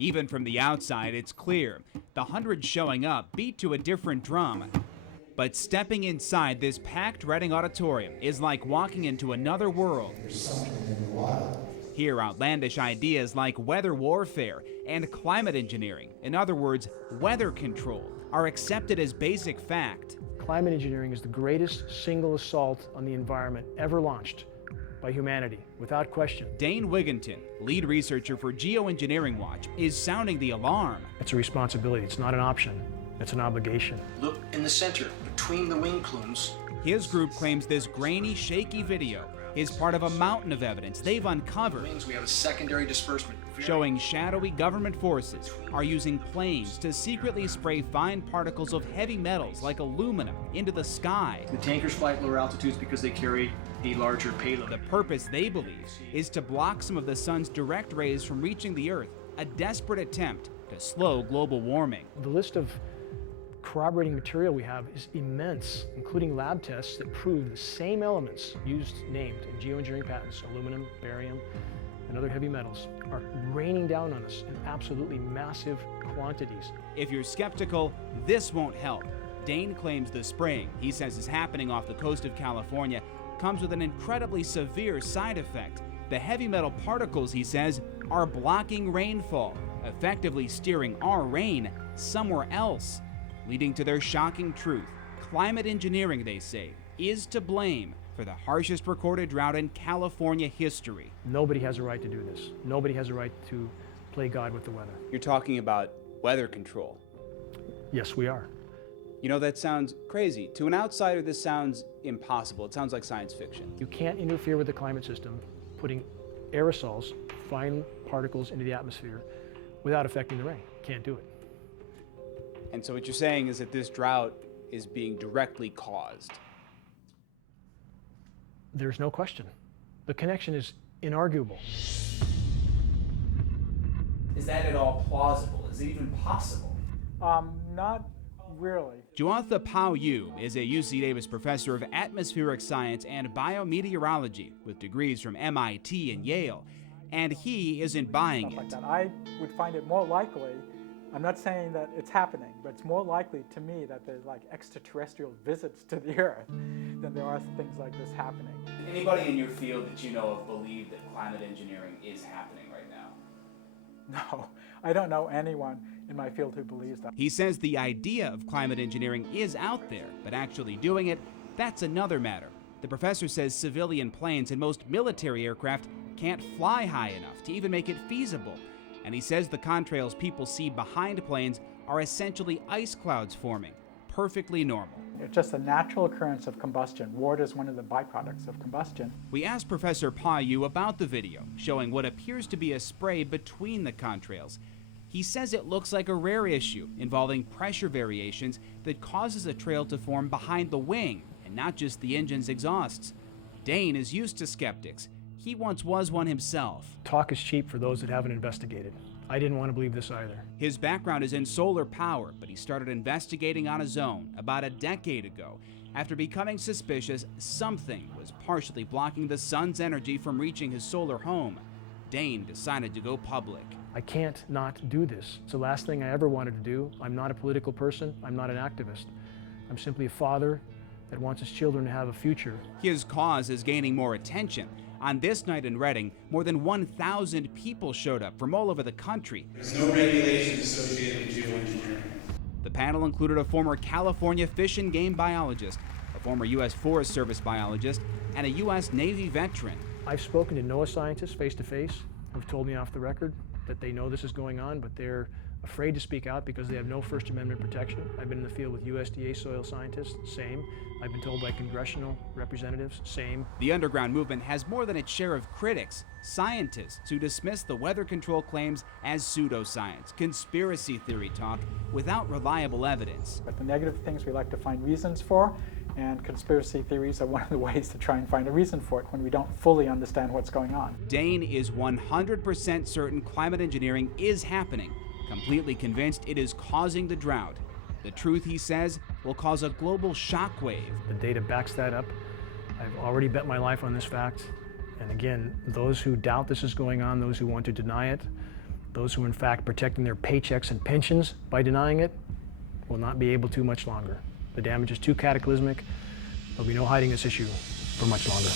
Even from the outside, it's clear. The hundreds showing up beat to a different drum. But stepping inside this packed Reading auditorium is like walking into another world. Here, outlandish ideas like weather warfare and climate engineering, in other words, weather control, are accepted as basic fact. Climate engineering is the greatest single assault on the environment ever launched by humanity, without question. Dane Wigginton, lead researcher for Geoengineering Watch, is sounding the alarm. It's a responsibility. It's not an option. It's an obligation. Look in the center, between the wing plumes. His group claims this grainy, shaky video is part of a mountain of evidence they've uncovered. We have a secondary disbursement showing shadowy government forces are using planes to secretly spray fine particles of heavy metals like aluminum into the sky. The tankers fly at lower altitudes because they carry a larger payload. The purpose, they believe, is to block some of the sun's direct rays from reaching the Earth, a desperate attempt to slow global warming. The list of corroborating material we have is immense, including lab tests that prove the same elements named in geoengineering patents, aluminum, barium, and other heavy metals, are raining down on us in absolutely massive quantities. If you're skeptical, this won't help. Dane claims the spraying he says is happening off the coast of California comes with an incredibly severe side effect. The heavy metal particles, he says, are blocking rainfall, effectively steering our rain somewhere else, leading to their shocking truth. Climate engineering, they say, is to blame for the harshest recorded drought in California history. Nobody has a right to do this. Nobody has a right to play God with the weather. You're talking about weather control. Yes, we are. You know, that sounds crazy. To an outsider, this sounds impossible. It sounds like science fiction. You can't interfere with the climate system, putting aerosols, fine particles into the atmosphere, without affecting the rain. Can't do it. And so what you're saying is that this drought is being directly caused. There's no question. The connection is inarguable. Is that at all plausible? Is it even possible? Not really. Juantha Pao Yu is a UC Davis professor of atmospheric science and biometeorology with degrees from MIT and Yale, and he isn't buying it. I would find it more likely, I'm not saying that it's happening, but it's more likely to me that there's like extraterrestrial visits to the Earth than there are things like this happening. Anybody in your field that you know of believe that climate engineering is happening right now? No, I don't know anyone in my field who believes that. He says the idea of climate engineering is out there, but actually doing it, that's another matter. The professor says civilian planes and most military aircraft can't fly high enough to even make it feasible. And he says the contrails people see behind planes are essentially ice clouds forming, perfectly normal. It's just a natural occurrence of combustion. Water is one of the byproducts of combustion. We asked Professor Pa Yu about the video, showing what appears to be a spray between the contrails. He says it looks like a rare issue involving pressure variations that causes a trail to form behind the wing, and not just the engine's exhausts. Dane is used to skeptics. He once was one himself. Talk is cheap for those that haven't investigated. I didn't want to believe this either. His background is in solar power, but he started investigating on his own about a decade ago after becoming suspicious something was partially blocking the sun's energy from reaching his solar home. Dane decided to go public. I can't not do this. It's the last thing I ever wanted to do. I'm not a political person. I'm not an activist. I'm simply a father that wants his children to have a future. His cause is gaining more attention. On this night in Reading, more than 1,000 people showed up from all over the country. There's no regulations associated with geoengineering. The panel included a former California Fish and Game biologist, a former U.S. Forest Service biologist, and a U.S. Navy veteran. I've spoken to NOAA scientists face-to-face who've told me off the record that they know this is going on, but they're afraid to speak out because they have no First Amendment protection. I've been in the field with USDA soil scientists, same. I've been told by congressional representatives, same. The underground movement has more than its share of critics, scientists who dismiss the weather control claims as pseudoscience, conspiracy theory talk without reliable evidence. But the negative things we like to find reasons for, and conspiracy theories are one of the ways to try and find a reason for it when we don't fully understand what's going on. Dane is 100% certain climate engineering is happening, completely convinced it is causing the drought. The truth, he says, will cause a global shockwave. The data backs that up. I've already bet my life on this fact. And again, those who doubt this is going on, those who want to deny it, Those who are in fact protecting their paychecks and pensions by denying it will not be able to much longer. The damage is too cataclysmic. There'll be no hiding this issue for much longer.